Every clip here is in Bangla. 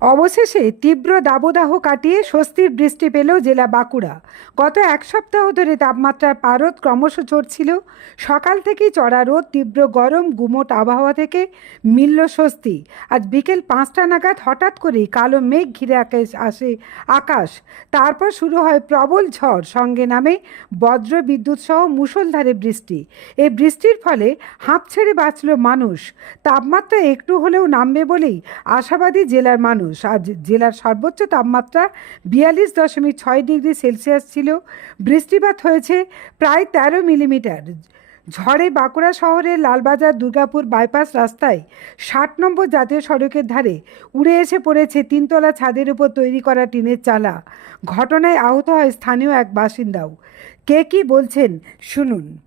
অবশেষে তীব্র দাবদাহ কাটিয়ে স্বস্তির বৃষ্টি পেল জেলা বাঁকুড়া। গত এক সপ্তাহ ধরে তাপমাত্রার পারদ ক্রমশ চড়ছিল। সকাল থেকেই চড়া রোদ, তীব্র গরম, গুমোট আবহাওয়া থেকে মিলল স্বস্তি। আজ বিকেল পাঁচটা নাগাদ হঠাৎ করেই কালো মেঘ ঘিরে আকাশ আসে আকাশ। তারপর শুরু হয় প্রবল ঝড়। সঙ্গে নামে বজ্র বিদ্যুৎ সহ মুষলধারে বৃষ্টি। এই বৃষ্টির ফলে হাঁপ ছেড়ে বাঁচল মানুষ। তাপমাত্রা একটু হলেও নামবে বলেই আশাবাদী জেলার মানুষ। আজ জেলার সর্বোচ্চ তাপমাত্রা বিয়াল্লিশ দশমিক ছয় ডিগ্রি সেলসিয়াস ছিল। বৃষ্টিপাত হয়েছে প্রায় তেরো মিলিমিটার। ঝড়ে বাঁকুড়া শহরের লালবাজার, দুর্গাপুর বাইপাস রাস্তায় ষাট নম্বর জাতীয় সড়কের ধারে উড়ে এসে পড়েছে তিনতলা ছাদের উপর তৈরি করা টিনের চালা। ঘটনায় আহত হয় স্থানীয় এক বাসিন্দাও। কে কি বলছেন শুনুন।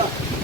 Basta.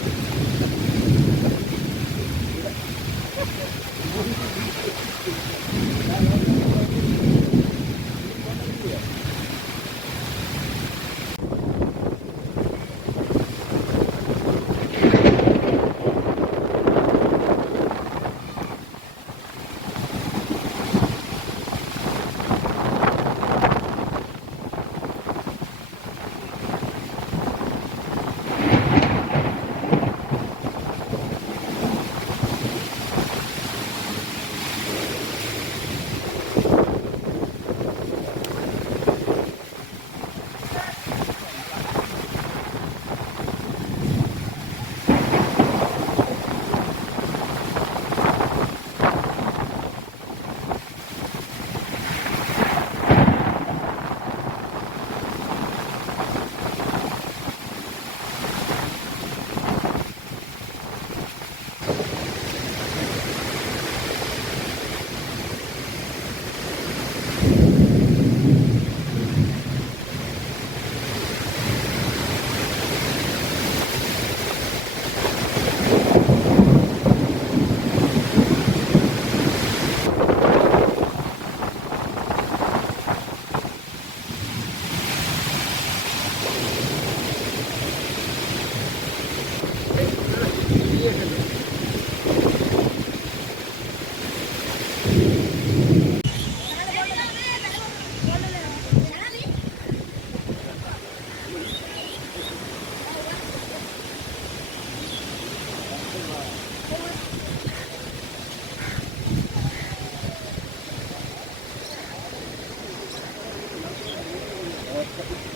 Gracias.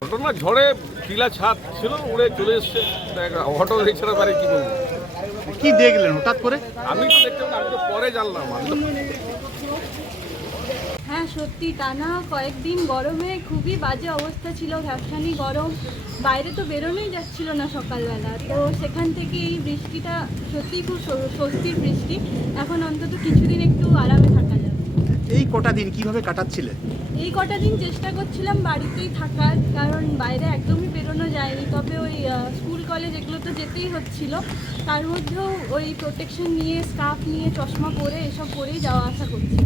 ঘটনা ঝড়ে টিলা ছাদ ছিল উড়ে চলে এসছে। অঘটন এছাড়া মানে কি বলব? কি দেখলেন হঠাৎ করে? আমি তো দেখলাম আমি তো পরে জানলাম আমি হ্যাঁ সত্যি টানা কয়েকদিন গরমে খুবই বাজে অবস্থা ছিল ভ্যাপসানি গরম। বাইরে তো বেরোনোই যাচ্ছিল না সকালবেলা। তো সেখান থেকে এই বৃষ্টিটা সত্যিই খুব স্বস্তির বৃষ্টি। এখন অন্তত কিছুদিন একটু আরামে থাকা যাবে এই কটা দিন কীভাবে কাটাচ্ছিলে? এই কটা দিন চেষ্টা করছিলাম বাড়িতেই থাকার কারণ বাইরে একদমই বেরোনো যায়নি। তবে ওই স্কুল কলেজ এগুলো তো যেতেই হচ্ছিল। তার মধ্যেও ওই প্রোটেকশন নিয়ে স্কার্ফ নিয়ে চশমা পরে এসব পরেই যাওয়া আসা করছি।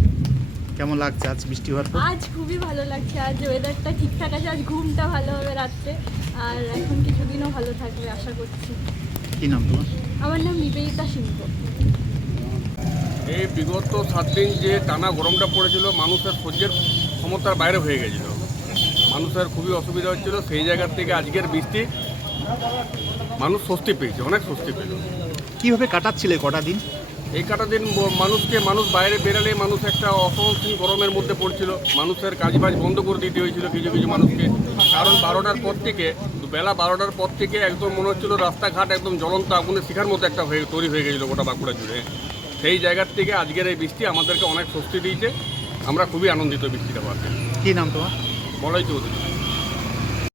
কেমন লাগছে আজ বৃষ্টি হওয়ার পর? আজ খুবই ভালো লাগছে। আজ ওয়েদারটা ঠিকঠাক আছে। আজ ঘুমটা ভালো হবে রাত্রে। আর এখন কিছুদিনও ভালো থাকবে আশা করছি। কি নাম তোমার? আমার নাম নিবেদিতা সিংহ। এই বিগত সাত দিন যে টানা গরমটা পড়েছিল মানুষের সহ্যের ক্ষমতার বাইরে হয়ে গেছিল। মানুষের খুবই অসুবিধা হচ্ছিল। সেই জায়গার থেকে আজকের বৃষ্টি মানুষ স্বস্তি পেয়েছে অনেক স্বস্তি পেল কীভাবে কাটাচ্ছিলে কটা দিন? এই কাটা দিন মানুষকে মানুষ বাইরে বেরালে মানুষ একটা অসহনশীল গরমের মধ্যে পড়ছিল। মানুষের কাজবাজ বন্ধ করে দিতে হয়েছিল কিছু কিছু মানুষকে। কারণ বারোটার পর থেকে বেলা বারোটার পর থেকে একদম মনে হচ্ছিল রাস্তাঘাট একদম জ্বলন্ত আগুনে শিখার মতো একটা হয়ে তৈরি হয়ে গেছিল গোটা বাঁকুড়া জুড়ে। সেই জায়গার থেকে আজকের এই বৃষ্টি আমাদেরকে অনেক স্বস্তি দিয়েছে। আমরা খুবই আনন্দিত বৃষ্টিটা পাচ্ছি। কী নাম তোমার? বলাই চৌধুরী।